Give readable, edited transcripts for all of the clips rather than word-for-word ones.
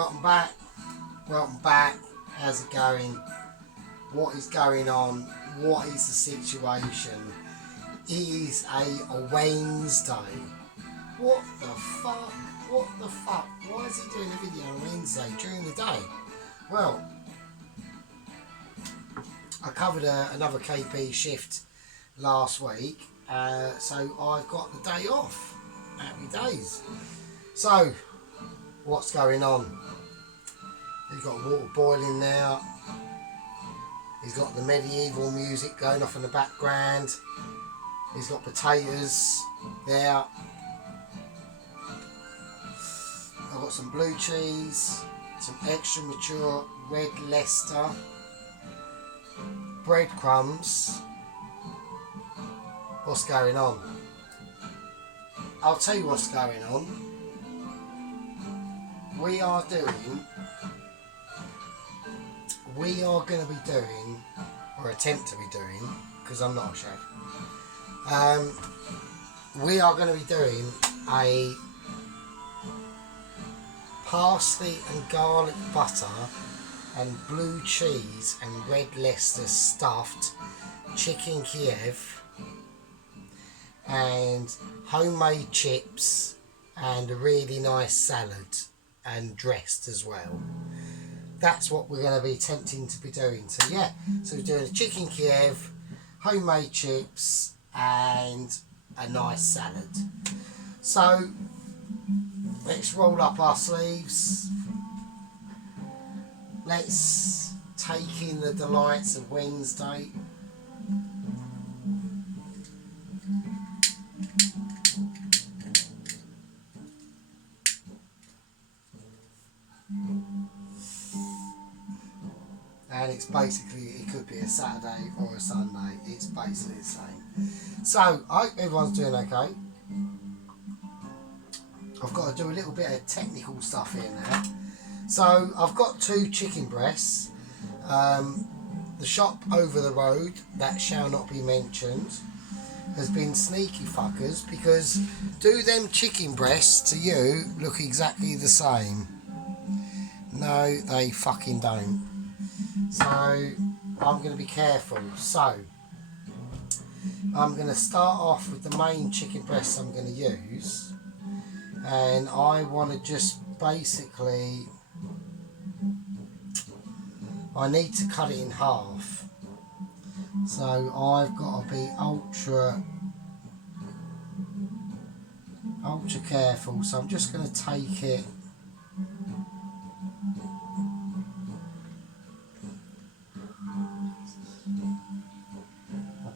welcome back. Welcome back. How's it going? What is going on? What is the situation? It is a Wednesday. What the fuck? What the fuck? Why is he doing a video on Wednesday during the day? Well, I covered another KP shift last week, so I've got the day off. Happy days. So, what's going on? He's got water boiling now. He's got the medieval music going off in the background. He's got potatoes there. I've got some blue cheese, some extra mature red Leicester, breadcrumbs. What's going on? I'll tell you what's going on. We are going to be doing, or attempt to be doing, because I'm not a chef, we are going to be doing a parsley and garlic butter and blue cheese and red Leicester stuffed chicken keiv and homemade chips and a really nice salad and dressed as well. That's what we're going to be attempting to be doing. So yeah, so we're doing a chicken keiv, homemade chips and a nice salad. So let's roll up our sleeves. Let's take in the delights of Wednesday. And it's basically, it could be a Saturday or a Sunday. It's basically the same. So, I hope everyone's doing okay. I've got to do a little bit of technical stuff here now. So, I've got 2 chicken breasts. The shop over the road, that shall not be mentioned, has been sneaky fuckers, because do them chicken breasts to you look exactly the same? No, they fucking don't. So I'm going to be careful. So I'm going to start off with the main chicken breast I'm going to use, and I want to just basically, I need to cut it in half. So I've got to be ultra careful. So I'm just going to take it.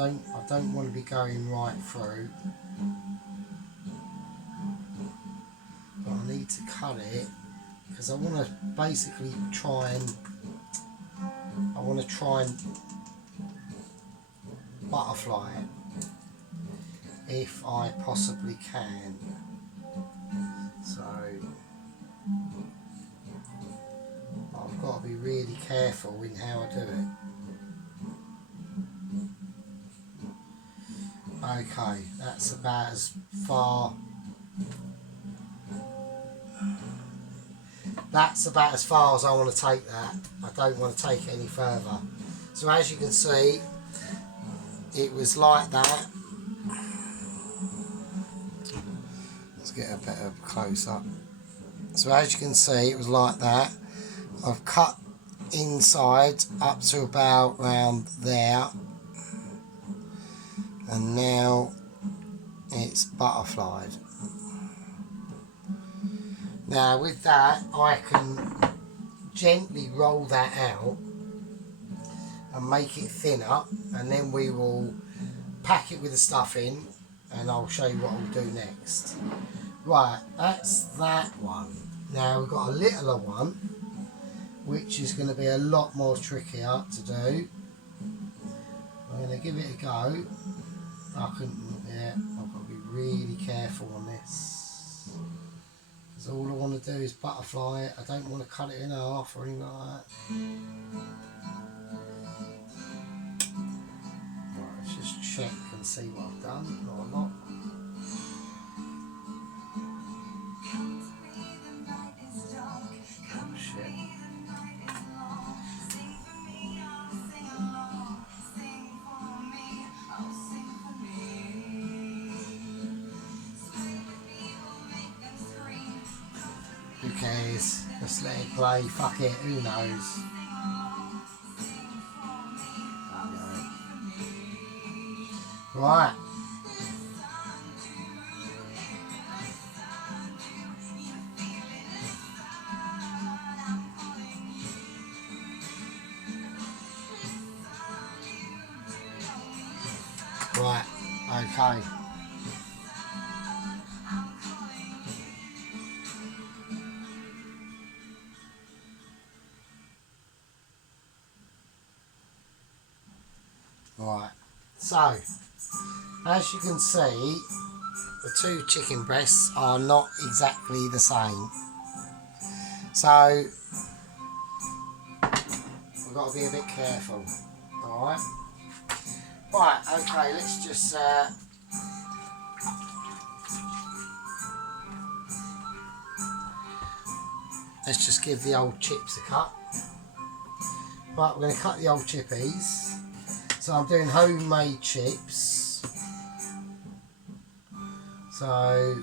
I don't want to be going right through, but I need to cut it because I want to basically try and butterfly it if I possibly can. So I've got to be really careful in how I do it. Okay, that's about as far. That's about as far as I want to take that. I don't want to take it any further. So as you can see, it was like that. Let's get a better close up. So as you can see, it was like that. I've cut inside up to about round there. And now it's butterflied. Now with that, I can gently roll that out and make it thinner, and then we will pack it with the stuffing, and I'll show you what I'll do next. Right, that's that one. Now we've got a littler one, which is going to be a lot more trickier to do. I'm going to give it a go. I've got to be really careful on this, because all I want to do is butterfly it. I don't want to cut it in half or anything like that. Right, let's just check and see what I've done or not. is. Just let it play. Fuck it. Who knows? Right. Right. Okay. Right. So, as you can see, the two chicken breasts are not exactly the same. So, we've got to be a bit careful. Alright? Right, okay, let's just give the old chips a cut. Right, we're going to cut the old chippies. So I'm doing homemade chips. So I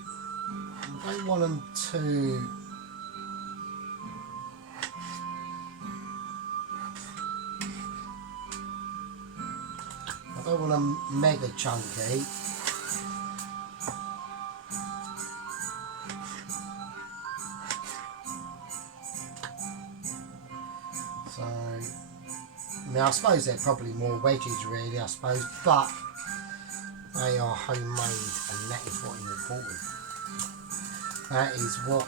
don't want them too... I don't want them mega chunky. So, I mean, I suppose they're probably more wedges really, I suppose, but they are homemade and that is what is important. That is what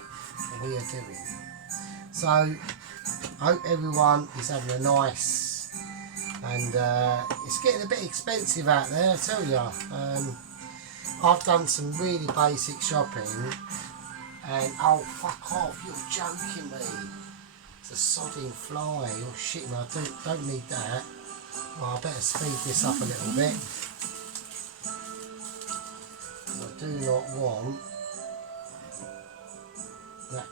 we are doing. So, I hope everyone is having a nice, and it's getting a bit expensive out there, I tell you. I've done some really basic shopping and, oh fuck off, you're joking me. It's a sodding fly. Oh shit, man, I don't need that. Well, I better speed this up a little bit. I do not want that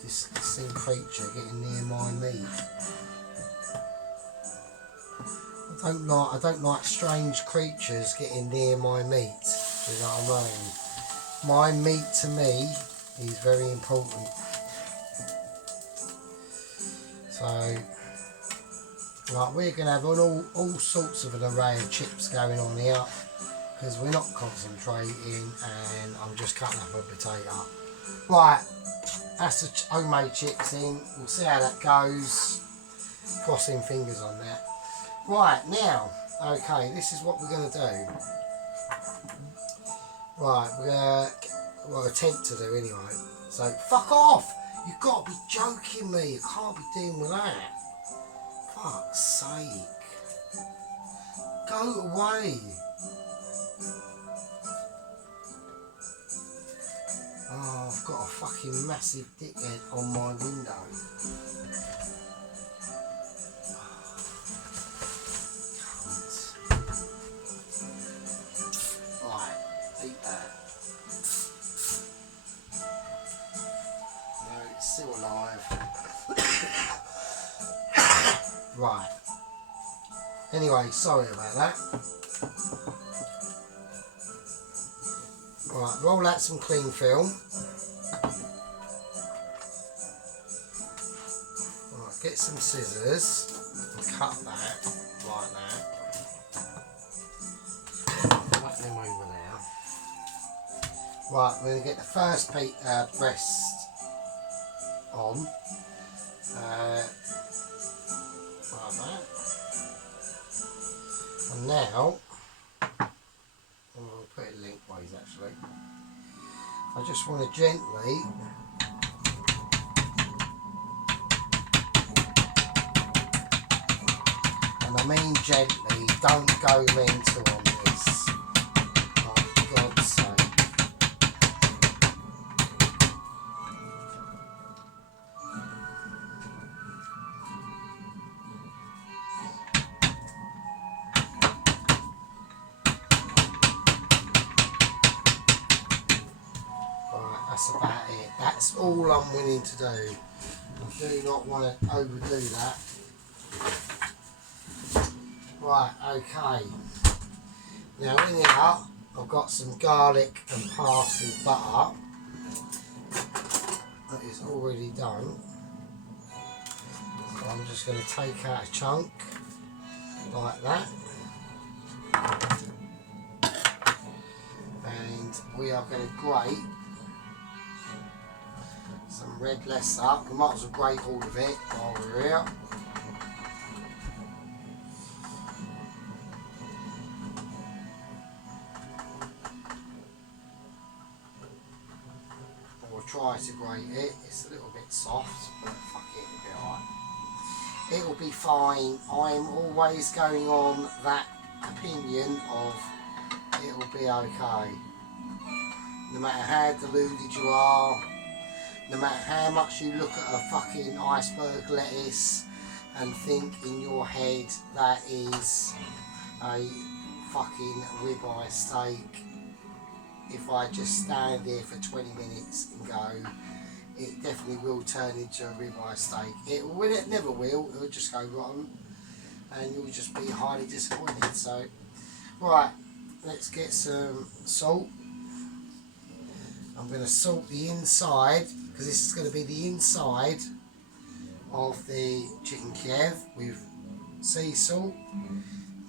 disgusting creature getting near my meat. I don't like strange creatures getting near my meat. Do you know what I mean? My meat to me is very important. So, right, we're going to have all sorts of an array of chips going on here because we're not concentrating and I'm just cutting up a potato. Right, that's the homemade chips in. We'll see how that goes. Crossing fingers on that. Right, now, okay, this is what we're going to do. Right, we're going to, well, attempt to do anyway. So, fuck off! You've got to be joking me. You can't be dealing with that. Fuck's sake. Go away. Oh, I've got a fucking massive dickhead on my window. Cunt. Right, eat that. No, it's still alive. Right. Anyway, sorry about that. Right, roll out some cling film. Right, get some scissors and cut that like that. Put them over there. Right, we're going to get the first breast on. Like that. And now, I'll put it lengthways actually. I just want to gently and I mean gently, don't go mental on this. Oh, for God's sake. That's about it. That's all I'm willing to do. I do not want to overdo that. Right, okay. Now in here I've got some garlic and parsley butter. that is already done. So I'm just going to take out a chunk like that. And we are going to grate some red less up. We might as well grate all of it while we're here. We'll try to grate it. It's a little bit soft, but fuck it, it'll be alright. It'll be fine. I'm always going on that opinion of it'll be okay. No matter how deluded you are, no matter how much you look at a fucking iceberg lettuce and think in your head that is a fucking ribeye steak, if I just stand there for 20 minutes and go, it definitely will turn into a ribeye steak. It never will, it'll just go rotten and you'll just be highly disappointed. So, right, let's get some salt. I'm going to salt the inside, because this is going to be the inside of the chicken keiv with sea salt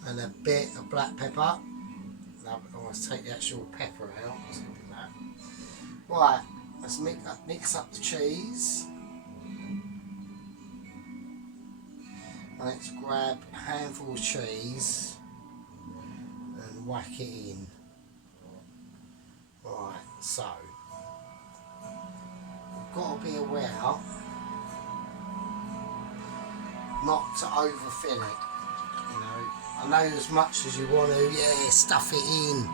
and a bit of black pepper. I want to take the actual pepper out. Let's do that. Right, let's mix up the cheese. Let's grab a handful of cheese and whack it in. Right, so we've got to be aware not to overfill it. You know, I know as much as you want to, yeah, stuff it in.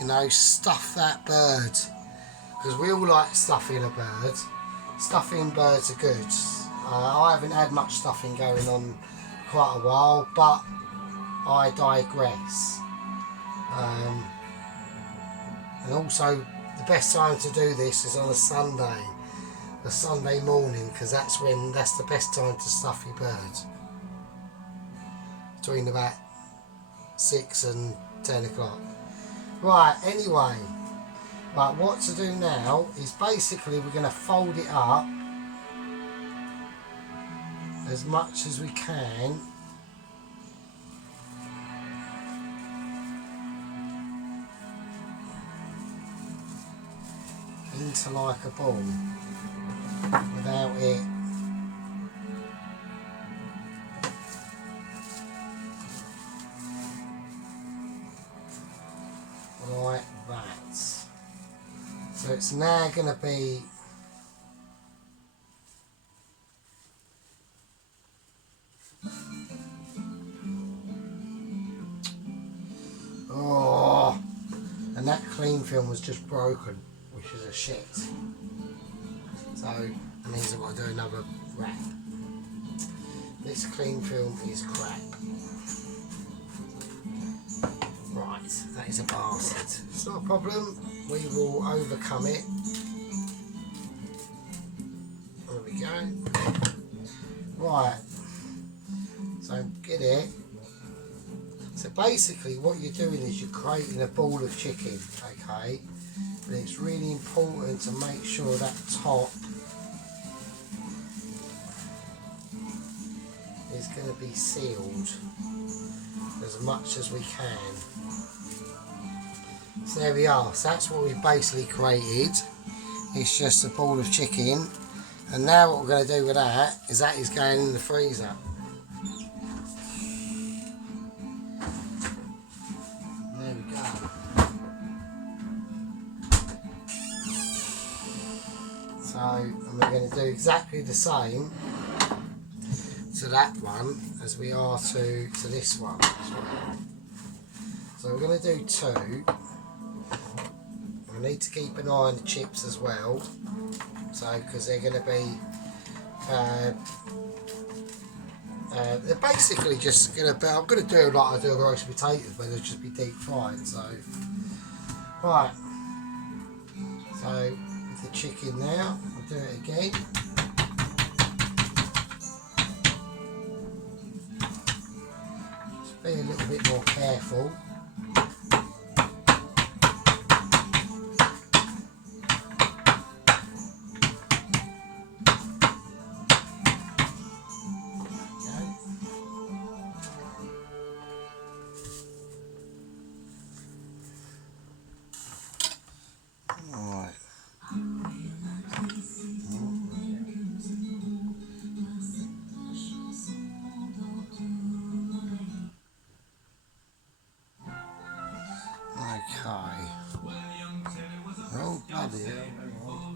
You know, stuff that bird, because we all like stuffing a bird. Stuffing birds are good. I haven't had much stuffing going on quite a while, but I digress. And also, the best time to do this is on a Sunday morning, because that's the best time to stuff your bird. Between about 6 and 10 o'clock. Right, anyway, right, what to do now is basically we're going to fold it up as much as we can into like a ball without it like that. So it's now going to be and that clean film was just broken, which is a shit. So that means I've got to do another wrap. This clean film is crap. Right, that is a bastard. It's not a problem, we will overcome it. There we go. Right, so get it. So basically what you're doing is you're creating a ball of chicken, okay? But it's really important to make sure that top is going to be sealed as much as we can. So there we are. So that's what we basically created. It's just a ball of chicken. And now what we're going to do with that is going in the freezer. There we go. So, and we're going to do exactly the same to that one as we are to this one. So we're going to do 2. We need to keep an eye on the chips as well, so because they're going to be they're basically just going to be, I'm going to do it like I do the roast potatoes, but they'll just be deep fried. So right, so with the chicken now, I'll do it again. Just be a little bit more careful. Okay. Oh, bloody hell. Hang on.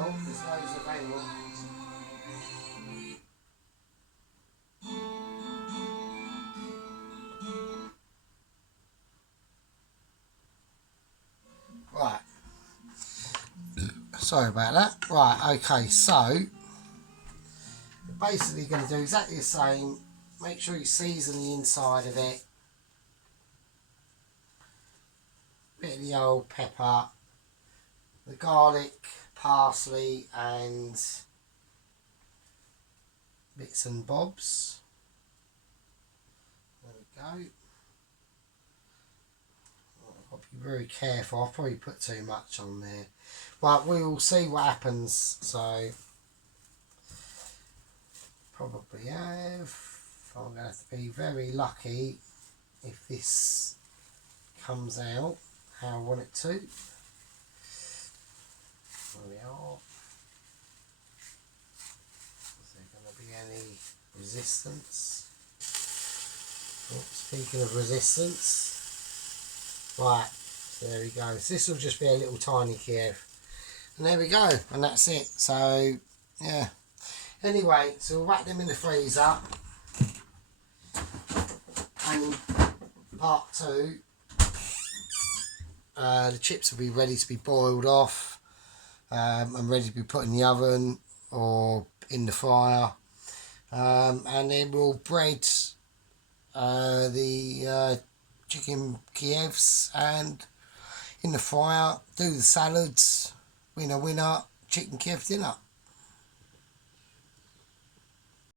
Oh, there's loads of angle. Right. Sorry about that. Right, okay, so basically going to do exactly the same. Make sure you season the inside of it. Bit of the old pepper, the garlic, parsley and bits and bobs. There we go. I've got to be very careful. I've probably put too much on there. But we will see what happens. So probably have. I'm going to have to be very lucky if this comes out how I want it to. There we are. Is there going to be any resistance? Oh, speaking of resistance, right, so there we go. So this will just be a little tiny keiv. And there we go, and that's it. So, yeah. Anyway, so we'll whack them in the freezer. And part two, the chips will be ready to be boiled off and ready to be put in the oven or in the fryer. And then we'll bread the chicken keivs and in the fryer, do the salads, winner, chicken keiv dinner.